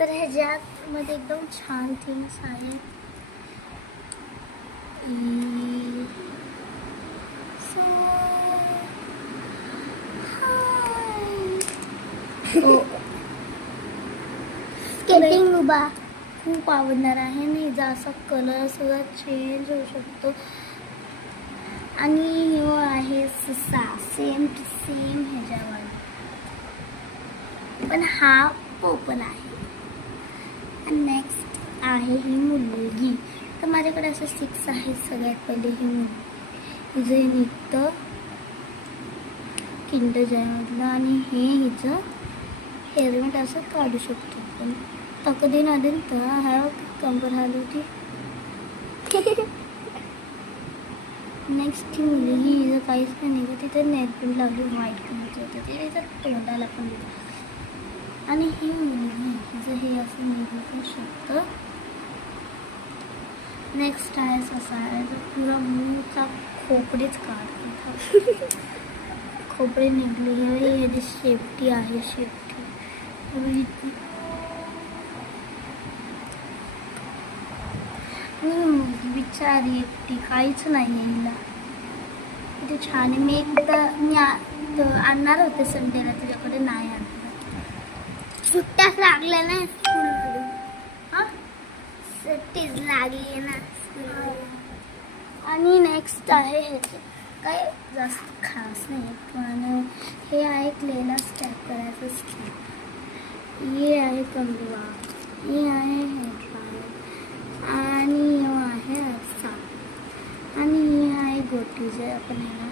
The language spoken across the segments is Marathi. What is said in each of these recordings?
तर ह्याच्यात मध्ये एकदम छान थिंग्स आहेत. हो. स्केटिंग उभा खूप आवडणार आहे हिचा असा कलर सुद्धा चेंज होऊ शकतो. आणि हो आहे ससा सेम टू सेम ह्याच्यावर. पण हा पोपल आहे. नेक्स्ट आहे ही मुलगी. तर माझ्याकडे असं सिक्स आहे सगळ्यात पहिले ही मुलगी. हिचं हे निघतं किंड जयमधलं आणि हे हिचं हेल्मेट असं काढू शकतो पण तकदी नदीन तर हा कंबर हलवती नेक्स्ट ही मुलगी हिचं काहीच नाही निघत. तिथे नेलपेंट लावली व्हाईट कलरचं होतं ते तिथं तोंडाला पण आणि ही मुलगी हिचं हे असं शकतं? नेक्स्ट आहे असा आहे. तर पुरा मूळचा खोपडीच काढ खोपडे निघली. हे ह्याची शेपटी आहे शेपटी. विचार एकटी. काहीच नाही आहे हिला. छान आहे. मी एकदा मी आणणार होते संडेला. तुझ्याकडे नाही आणणार. सुट्ट्याच लागल्या ना सुट्टीच आहे ना आणि नेक्स्ट आहे हे काय जास्त खास नाही पण हे आहे क्लेला स्टॅप करायचं स्टॅप हे आहे कंगवा हे आहे हेडलाईन आणि हे आहे असा. आणि हे आहे गोटी जे आपण ह्याला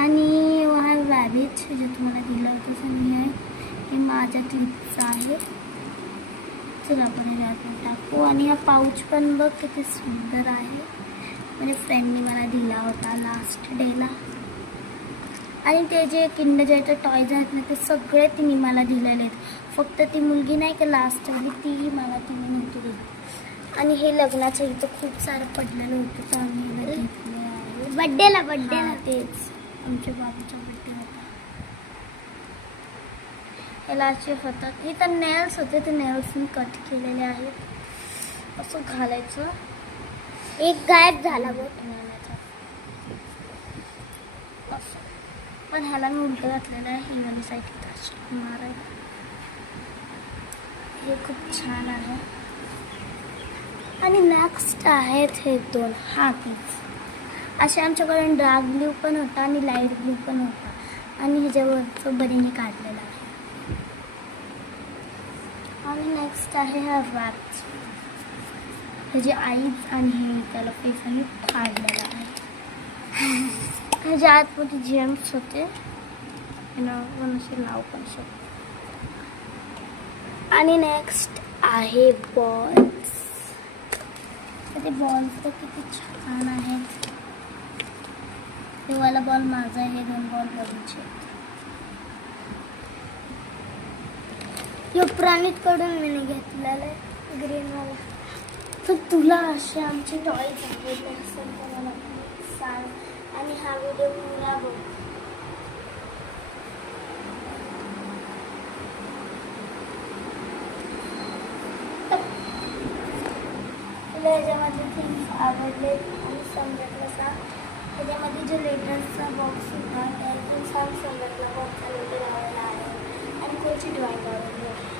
आणि हे आहे रॅबिट जे तुम्हाला दिलं होतं आणि आहे हे माझ्या क्लिपचं आहे. चला आपण हे आपण टाकू. आणि हा पाऊच पण बघ किती सुंदर आहे. म्हणजे फ्रेंडनी मला दिला होता लास्ट डेला आणि ते जे किंड जे टॉयज आहेत ना ते सगळे तिने मला दिलेले आहेत. फक्त ती मुलगी नाही का लास्ट वाली तीही मला तिने नव्हती दिली आणि हे लग्नाच्या इथं खूप सारं पडलेलं होतं. तर आम्ही बड्डेला बड्डेला तेच. आमच्या बाबूचा बड्डे होता याला असे होतात हे तर नेल्स होते ते नेल्स मी कट केलेले आहेत. असं घालायचं. एक गायब झाला बघण्याचा असं. पण ह्याला मी उलट घातलेलं आहे ही साईड टच आहे. हे खूप छान आहे. आणि नेक्स्ट आहेत हे दोन. हा पीस असे आमच्याकडे डार्क ब्ल्यू पण होता आणि लाइट ब्ल्यू पण होता. आणि ह्याच्यावरचं बरीने काढलं आणि नेक्स्ट आहे हा रॅप ह्याची आईज आणि हे त्याला पेसाने काढलेला आहे. ह्याच्या आतमध्ये जेम्स होते पण असे नाव पण शकतो. आणि नेक्स्ट आहे बॉल्स ते बॉल्स तर किती छान आहेत. हे वाला बॉल माझा आहे हे दोन बॉल बघूचे ह्यो प्रणितकडून मी घेतलेला ग्रीन ग्रीनवाला तर तुला असे आमचे टॉयज आवडले असेल तर मला सांग. आणि हा व्हिडिओ पुरा बघ. तुला याच्यामध्ये थिंग्स आवडले आणि समजतलं सांग. त्याच्यामध्ये जो लेटरचा बॉक्स होता त्यातून सांग समजतला बॉक्सचा लेटर आवडला குறிச்சிட்டு வாங்கிட்டு வரணும்